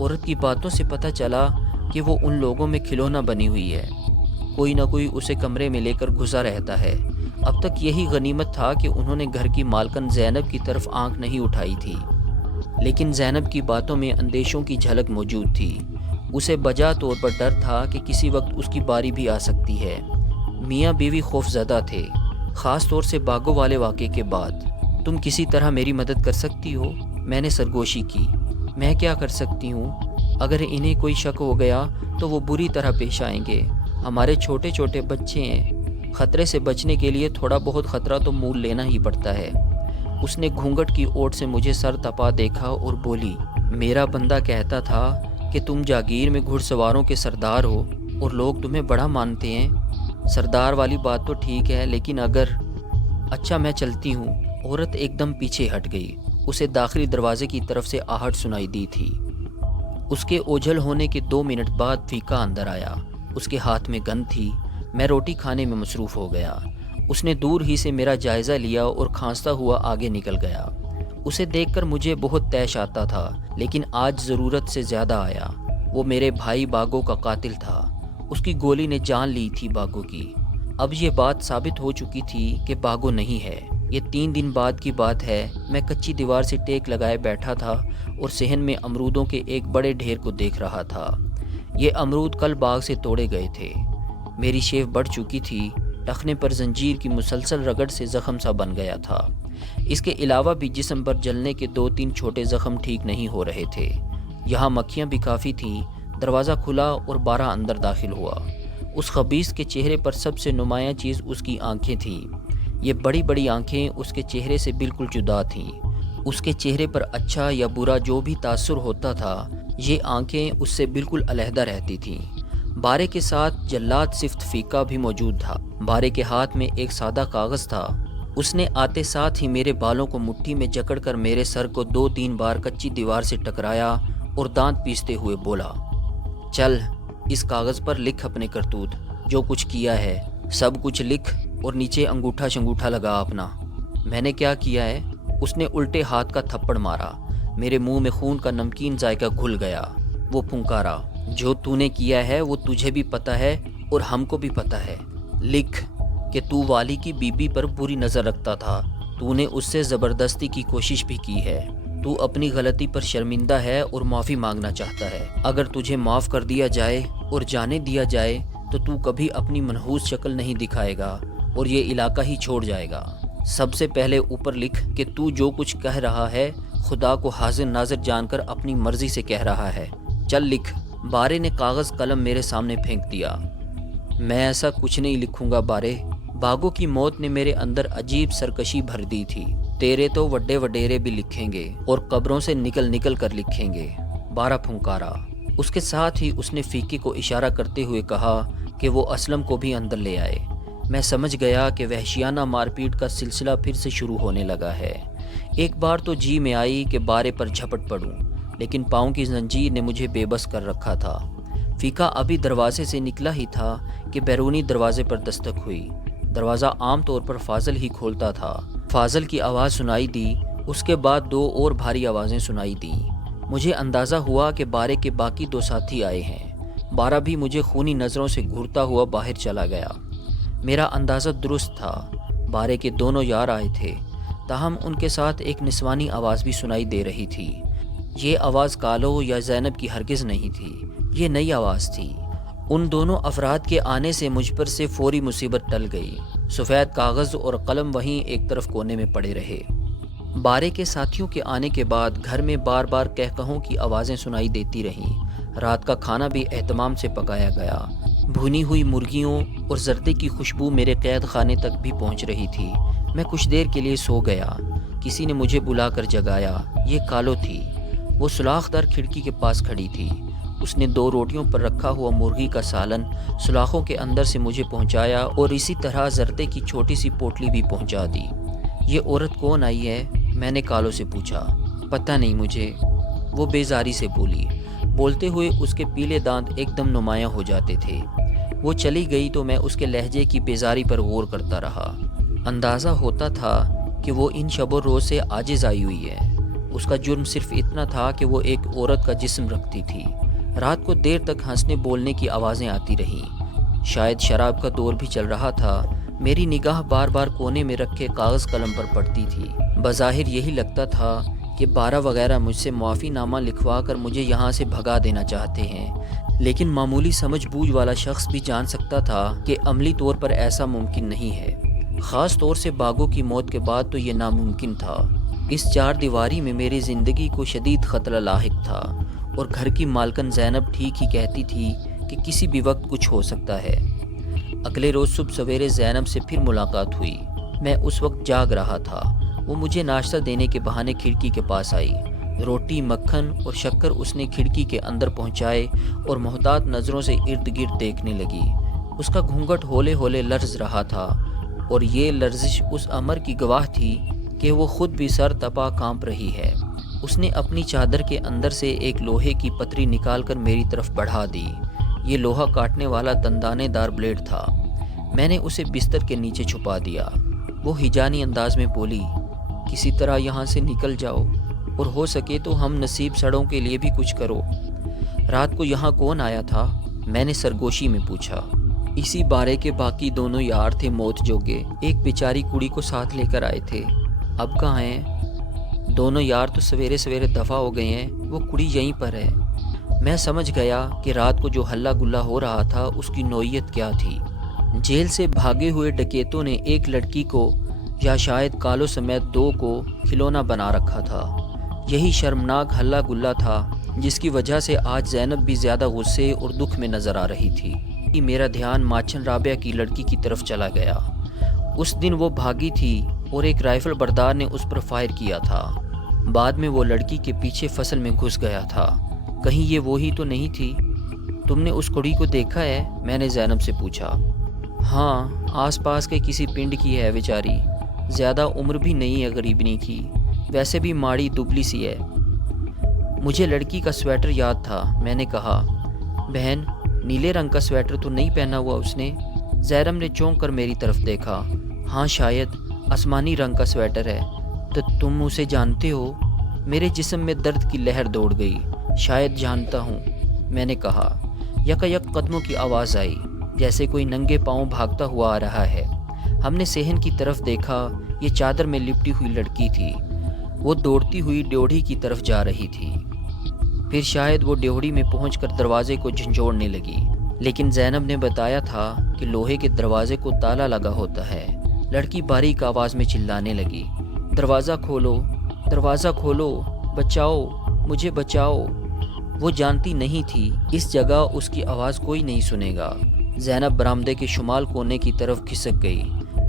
عورت کی باتوں سے پتہ چلا کہ وہ ان لوگوں میں کھلونا بنی ہوئی ہے، کوئی نہ کوئی اسے کمرے میں لے کر گھسا رہتا ہے۔ اب تک یہی غنیمت تھا کہ انہوں نے گھر کی مالکن زینب کی طرف آنکھ نہیں اٹھائی تھی، لیکن زینب کی باتوں میں اندیشوں کی جھلک موجود تھی۔ اسے بجا طور پر ڈر تھا کہ کسی وقت اس کی باری بھی آ سکتی ہے۔ میاں بیوی خوف زدہ تھے، خاص طور سے باغوں والے واقعے کے بعد۔ تم کسی طرح میری مدد کر سکتی ہو؟ میں نے سرگوشی کی۔ میں کیا کر سکتی ہوں؟ اگر انہیں کوئی شک ہو گیا تو وہ بری طرح پیش آئیں گے۔ ہمارے چھوٹے چھوٹے بچے ہیں، خطرے سے بچنے کے لیے تھوڑا بہت خطرہ تو مول لینا ہی پڑتا ہے۔ اس نے گھونگھٹ کی اوٹ سے مجھے سر تپا دیکھا اور بولی، میرا بندہ کہتا تھا کہ تم جاگیر میں گھڑ سواروں کے سردار ہو اور لوگ تمہیں بڑا مانتے ہیں۔ سردار والی بات تو ٹھیک ہے، لیکن اگر… اچھا میں چلتی ہوں۔ عورت ایک دم پیچھے ہٹ گئی۔ اسے داخلی دروازے کی طرف سے آہٹ سنائی دی تھی۔ اس کے اوجھل ہونے کے 2 منٹ بعد فیکا اندر آیا۔ اس کے ہاتھ میں گند تھی۔ میں روٹی کھانے میں مصروف ہو گیا۔ اس نے دور ہی سے میرا جائزہ لیا اور کھانستا ہوا آگے نکل گیا۔ اسے دیکھ کر مجھے بہت طیش آتا تھا، لیکن آج ضرورت سے زیادہ آیا۔ وہ میرے بھائی باگو کا قاتل تھا۔ اس کی گولی نے جان لی تھی باگو کی۔ اب یہ بات ثابت ہو چکی تھی کہ باگو نہیں ہے۔ یہ 3 دن بعد کی بات ہے۔ میں کچی دیوار سے ٹیک لگائے بیٹھا تھا اور صحن میں امرودوں کے ایک بڑے ڈھیر کو دیکھ رہا تھا۔ یہ امرود کل باغ سے توڑے گئے تھے۔ میری شیف بڑھ چکی تھی۔ ٹخنے پر زنجیر کی مسلسل رگڑ سے زخم سا بن گیا تھا۔ اس کے علاوہ بھی جسم پر جلنے کے 2-3 چھوٹے زخم ٹھیک نہیں ہو رہے تھے۔ یہاں مکھیاں بھی کافی تھیں۔ دروازہ کھلا اور بارہ اندر داخل ہوا۔ اس خبیث کے چہرے پر سب سے نمایاں چیز اس کی آنکھیں تھیں۔ یہ بڑی بڑی آنکھیں اس کے چہرے سے بالکل جدا تھیں۔ اس کے چہرے پر اچھا یا برا جو بھی تاثر ہوتا تھا، یہ آنکھیں اس سے بالکل علیحدہ رہتی تھیں۔ بارے کے ساتھ جلاد صفت فیکا بھی موجود تھا۔ بارے کے ہاتھ میں ایک سادہ کاغذ تھا۔ اس نے آتے ساتھ ہی میرے بالوں کو مٹھی میں جکڑ کر میرے سر کو 2-3 بار کچی دیوار سے ٹکرایا اور دانت پیستے ہوئے بولا، چل اس کاغذ پر لکھ اپنے کرتوت، جو کچھ کیا ہے سب کچھ لکھ اور نیچے انگوٹھا شنگوٹھا لگا اپنا۔ میں نے کیا کیا ہے؟ اس نے الٹے ہاتھ کا تھپڑ مارا۔ میرے منہ میں خون کا نمکین ذائقہ گھل گیا۔ وہ پھنکارا، جو تو نے کیا ہے وہ تجھے بھی پتہ ہے اور ہم کو بھی پتہ ہے۔ لکھ کہ تو والی کی بیوی پر بری نظر رکھتا تھا، تو نے اس سے زبردستی کی کوشش بھی کی ہے، تو اپنی غلطی پر شرمندہ ہے اور معافی مانگنا چاہتا ہے۔ اگر تجھے معاف کر دیا جائے اور جانے دیا جائے تو کبھی اپنی منحوس شکل نہیں دکھائے گا اور یہ علاقہ ہی چھوڑ جائے گا۔ سب سے پہلے اوپر لکھ کہ تو جو کچھ کہہ رہا ہے خدا کو حاضر ناظر جان کر اپنی مرضی سے کہہ رہا ہے۔ چل لکھ۔ بارے نے کاغذ قلم میرے سامنے پھینک دیا۔ میں ایسا کچھ نہیں لکھوں گا بارے۔ باگو کی موت نے میرے اندر عجیب سرکشی بھر دی تھی۔ تیرے تو وڈے وڈیرے بھی لکھیں گے اور قبروں سے نکل نکل کر لکھیں گے۔ بارہ پھنکارا۔ اس کے ساتھ ہی اس نے فیکے کو اشارہ کرتے ہوئے کہا کہ وہ اسلم کو بھی اندر لے آئے۔ میں سمجھ گیا کہ وحشیانہ مار پیٹ کا سلسلہ پھر سے شروع ہونے لگا ہے۔ ایک بار تو جی میں آئی کہ بارے پر جھپٹ پڑوں، لیکن پاؤں کی زنجیر نے مجھے بے بس کر رکھا تھا۔ فیکا ابھی دروازے سے نکلا ہی تھا کہ بیرونی دروازے پر دستک ہوئی۔ دروازہ عام طور پر فاضل ہی کھولتا تھا۔ فاضل کی آواز سنائی دی، اس کے بعد 2 اور بھاری آوازیں سنائی دیں۔ مجھے اندازہ ہوا کہ بارے کے باقی 2 ساتھی آئے ہیں۔ بارہ بھی مجھے خونی نظروں سے گھورتا ہوا باہر چلا گیا۔ میرا اندازہ درست تھا، بارے کے دونوں یار آئے تھے، تاہم ان کے ساتھ ایک نسوانی آواز بھی سنائی دے رہی تھی۔ یہ آواز کالو یا زینب کی ہرگز نہیں تھی، یہ نئی آواز تھی۔ ان دونوں افراد کے آنے سے مجھ پر سے فوری مصیبت ٹل گئی۔ سفید کاغذ اور قلم وہیں ایک طرف کونے میں پڑے رہے۔ بارے کے ساتھیوں کے آنے کے بعد گھر میں بار بار کہکہوں کی آوازیں سنائی دیتی رہیں۔ رات کا کھانا بھی اہتمام سے پکایا گیا۔ بھونی ہوئی مرغیوں اور زردے کی خوشبو میرے قید خانے تک بھی پہنچ رہی تھی۔ میں کچھ دیر کے لیے سو گیا۔ کسی نے مجھے بلا کر جگایا۔ یہ کالو تھی۔ وہ سلاخ دار کھڑکی کے پاس کھڑی تھی۔ اس نے 2 روٹیوں پر رکھا ہوا مرغی کا سالن سلاخوں کے اندر سے مجھے پہنچایا اور اسی طرح زردے کی چھوٹی سی پوٹلی بھی پہنچا دی۔ یہ عورت کون آئی ہے؟ میں نے کالو سے پوچھا۔ پتہ نہیں مجھے، وہ بیزاری سے بولی۔ بولتے ہوئے اس کے پیلے دانت ایک دم نمایاں ہو جاتے تھے۔ وہ چلی گئی تو میں اس کے لہجے کی بیزاری پر غور کرتا رہا۔ اندازہ ہوتا تھا کہ وہ ان شب و روز سے عاجز آئی ہوئی ہے۔ اس کا جرم صرف اتنا تھا کہ وہ ایک عورت کا جسم رکھتی تھی۔ رات کو دیر تک ہنسنے بولنے کی آوازیں آتی رہیں۔ شاید شراب کا دور بھی چل رہا تھا۔ میری نگاہ بار بار کونے میں رکھے کاغذ قلم پر پڑتی تھی۔ بظاہر یہی لگتا تھا کہ بارہ وغیرہ مجھ سے معافی نامہ لکھوا کر مجھے یہاں سے بھگا دینا چاہتے ہیں، لیکن معمولی سمجھ بوجھ والا شخص بھی جان سکتا تھا کہ عملی طور پر ایسا ممکن نہیں ہے، خاص طور سے باغوں کی موت کے بعد تو یہ ناممکن تھا۔ اس چار دیواری میں میری زندگی کو شدید خطرہ لاحق تھا، اور گھر کی مالکن زینب ٹھیک ہی کہتی تھی کہ کسی بھی وقت کچھ ہو سکتا ہے۔ اگلے روز صبح سویرے زینب سے پھر ملاقات ہوئی۔ میں اس وقت جاگ رہا تھا۔ وہ مجھے ناشتہ دینے کے بہانے کھڑکی کے پاس آئی۔ روٹی، مکھن اور شکر اس نے کھڑکی کے اندر پہنچائے اور محتاط نظروں سے ارد گرد دیکھنے لگی۔ اس کا گھونگھٹ ہولے ہولے لرز رہا تھا، اور یہ لرزش اس امر کی گواہ تھی کہ وہ خود بھی سر تپا کانپ رہی ہے۔ اس نے اپنی چادر کے اندر سے ایک لوہے کی پتری نکال کر میری طرف بڑھا دی۔ یہ لوہا کاٹنے والا دندانے دار بلیڈ تھا۔ میں نے اسے بستر کے نیچے چھپا دیا۔ وہ ہجانی انداز میں بولی، کسی طرح یہاں سے نکل جاؤ، اور ہو سکے تو ہم نصیب سڑوں کے لیے بھی کچھ کرو۔ رات کو یہاں کون آیا تھا؟ میں نے سرگوشی میں پوچھا۔ اسی بارے کے باقی دونوں یار تھے موت جوگے، ایک بیچاری کڑی کو ساتھ لے کر آئے تھے۔ اب کہاں ہیں؟ دونوں یار تو سویرے سویرے دفع ہو گئے ہیں، وہ کڑی یہیں پر ہے۔ میں سمجھ گیا کہ رات کو جو ہلہ گلا ہو رہا تھا اس کی نوعیت کیا تھی۔ جیل سے بھاگے ہوئے ڈکیتوں نے ایک لڑکی کو، یا شاید کالو سمیت دو کو، کھلونا بنا رکھا تھا۔ یہی شرمناک ہلہ گلا تھا جس کی وجہ سے آج زینب بھی زیادہ غصے اور دکھ میں نظر آ رہی تھی۔ میرا دھیان ماچن رابعہ کی لڑکی کی طرف چلا گیا۔ اس دن وہ بھاگی تھی اور ایک رائفل بردار نے اس پر فائر کیا تھا۔ بعد میں وہ لڑکی کے پیچھے فصل میں گھس گیا تھا۔ کہیں یہ وہی تو نہیں تھی؟ تم نے اس کڑی کو دیکھا ہے؟ میں نے زینب سے پوچھا۔ ہاں، آس پاس کے کسی پنڈ کی ہے بیچاری، زیادہ عمر بھی نہیں ہے غریبنی کی، ویسے بھی ماڑی دبلی سی ہے۔ مجھے لڑکی کا سویٹر یاد تھا۔ میں نے کہا، بہن نیلے رنگ کا سویٹر تو نہیں پہنا ہوا اس نے؟ زینب نے چونک کر میری طرف دیکھا۔ ہاں شاید آسمانی رنگ کا سویٹر ہے۔ تو تم اسے جانتے ہو؟ میرے جسم میں درد کی لہر دوڑ گئی۔ شاید جانتا ہوں، میں نے کہا۔ یک قدموں کی آواز آئی، جیسے کوئی ننگے پاؤں بھاگتا ہوا آ رہا ہے۔ ہم نے صحن کی طرف دیکھا۔ یہ چادر میں لپٹی ہوئی لڑکی تھی۔ وہ دوڑتی ہوئی ڈیوڑھی کی طرف جا رہی تھی۔ پھر شاید وہ ڈیوڑھی میں پہنچ کر دروازے کو جھنجھوڑنے لگی، لیکن زینب نے بتایا تھا کہ لوہے کے دروازے کو تالا لگا ہوتا ہے۔ لڑکی باریک آواز میں چلانے لگی، دروازہ کھولو، دروازہ کھولو، بچاؤ، مجھے بچاؤ۔ وہ جانتی نہیں تھی اس جگہ اس کی آواز کوئی نہیں سنے گا۔ زینب برآمدے کے شمال کونے کی طرف کھسک گئی۔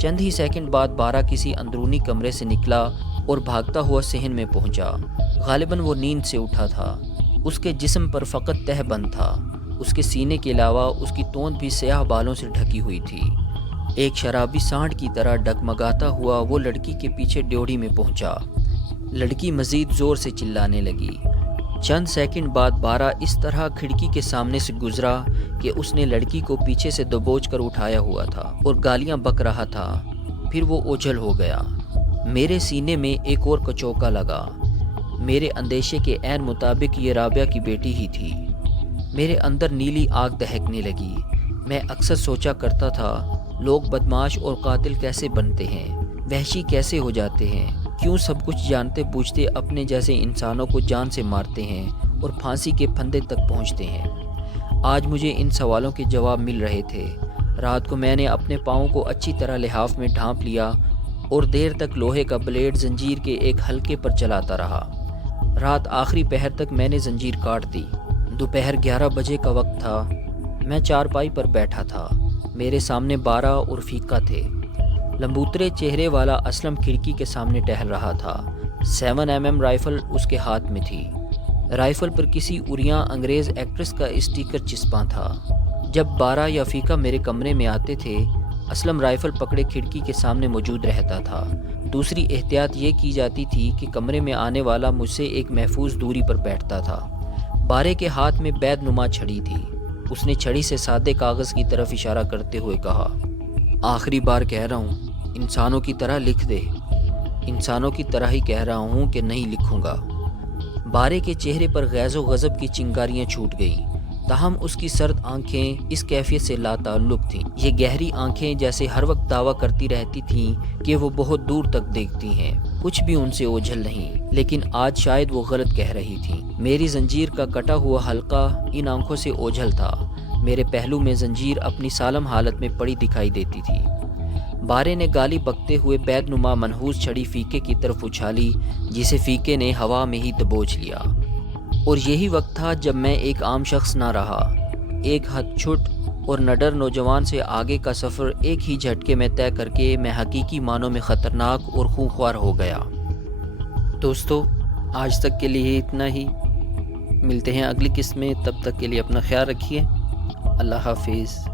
چند ہی سیکنڈ بعد بارہ کسی اندرونی کمرے سے نکلا اور بھاگتا ہوا صحن میں پہنچا۔ غالباً وہ نیند سے اٹھا تھا۔ اس کے جسم پر فقط تہ بند تھا۔ اس کے سینے کے علاوہ اس کی توند بھی سیاہ بالوں سے ڈھکی ہوئی تھی۔ ایک شرابی سانڈ کی طرح ڈگمگاتا ہوا وہ لڑکی کے پیچھے ڈیوڑھی میں پہنچا۔ لڑکی مزید زور سے چلانے لگی۔ چند سیکنڈ بعد بارہ اس طرح کھڑکی کے سامنے سے گزرا کہ اس نے لڑکی کو پیچھے سے دبوچ کر اٹھایا ہوا تھا اور گالیاں بک رہا تھا۔ پھر وہ اوجھل ہو گیا۔ میرے سینے میں ایک اور کچوکا لگا۔ میرے اندیشے کے عین مطابق یہ رابعہ کی بیٹی ہی تھی۔ میرے اندر نیلی آگ دہکنے لگی۔ میں اکثر سوچا کرتا تھا، لوگ بدماش اور قاتل کیسے بنتے ہیں، وحشی کیسے ہو جاتے ہیں، کیوں سب کچھ جانتے بوجھتے اپنے جیسے انسانوں کو جان سے مارتے ہیں اور پھانسی کے پھندے تک پہنچتے ہیں۔ آج مجھے ان سوالوں کے جواب مل رہے تھے۔ رات کو میں نے اپنے پاؤں کو اچھی طرح لحاف میں ڈھانپ لیا اور دیر تک لوہے کا بلیڈ زنجیر کے ایک حلقے پر چلاتا رہا۔ رات آخری پہر تک میں نے زنجیر کاٹ دی۔ دوپہر 11 بجے کا وقت تھا۔ میں چارپائی پر بیٹھا تھا۔ میرے سامنے بارہ اور فیقہ تھے۔ لمبوترے چہرے والا اسلم کھڑکی کے سامنے ٹہل رہا تھا۔ 7mm رائفل اس کے ہاتھ میں تھی۔ رائفل پر کسی عریاں انگریز ایکٹریس کا اسٹیکر چسپاں تھا۔ جب بارہ یا فیقہ میرے کمرے میں آتے تھے، اسلم رائفل پکڑے کھڑکی کے سامنے موجود رہتا تھا۔ دوسری احتیاط یہ کی جاتی تھی کہ کمرے میں آنے والا مجھ سے ایک محفوظ دوری پر بیٹھتا تھا۔ بارے کے ہاتھ میں بید نما چھڑی تھی۔ اس نے چھڑی سے سادے کاغذ کی طرف اشارہ کرتے ہوئے کہا، آخری بار کہہ رہا ہوں، انسانوں کی طرح لکھ دے۔ انسانوں کی طرح ہی کہہ رہا ہوں کہ نہیں لکھوں گا۔ بارے کے چہرے پر غیظ و غضب کی چنگاریاں چھوٹ گئیں، تاہم اس کی سرد آنکھیں اس کیفیت سے لا تعلق تھیں۔ یہ گہری آنکھیں جیسے ہر وقت دعویٰ کرتی رہتی تھیں کہ وہ بہت دور تک دیکھتی ہیں، کچھ بھی ان سے اوجھل نہیں، لیکن آج شاید وہ غلط کہہ رہی تھیں۔ میری زنجیر کا کٹا ہوا حلقہ ان آنکھوں سے اوجھل تھا، میرے پہلو میں زنجیر اپنی سالم حالت میں پڑی دکھائی دیتی تھی۔ بارے نے گالی بکتے ہوئے بید نما منحوس چھڑی فیقے کی طرف اچھالی، جسے فیقے نے ہوا میں ہی دبوچ لیا۔ اور یہی وقت تھا جب میں ایک عام شخص نہ رہا، ایک ہتھ چھٹ اور نڈر نوجوان سے آگے کا سفر ایک ہی جھٹکے میں طے کر کے میں حقیقی معنوں میں خطرناک اور خونخوار ہو گیا۔ دوستو، آج تک کے لیے اتنا ہی، ملتے ہیں اگلی قسط میں، تب تک کے لیے اپنا خیال رکھیے، اللہ حافظ۔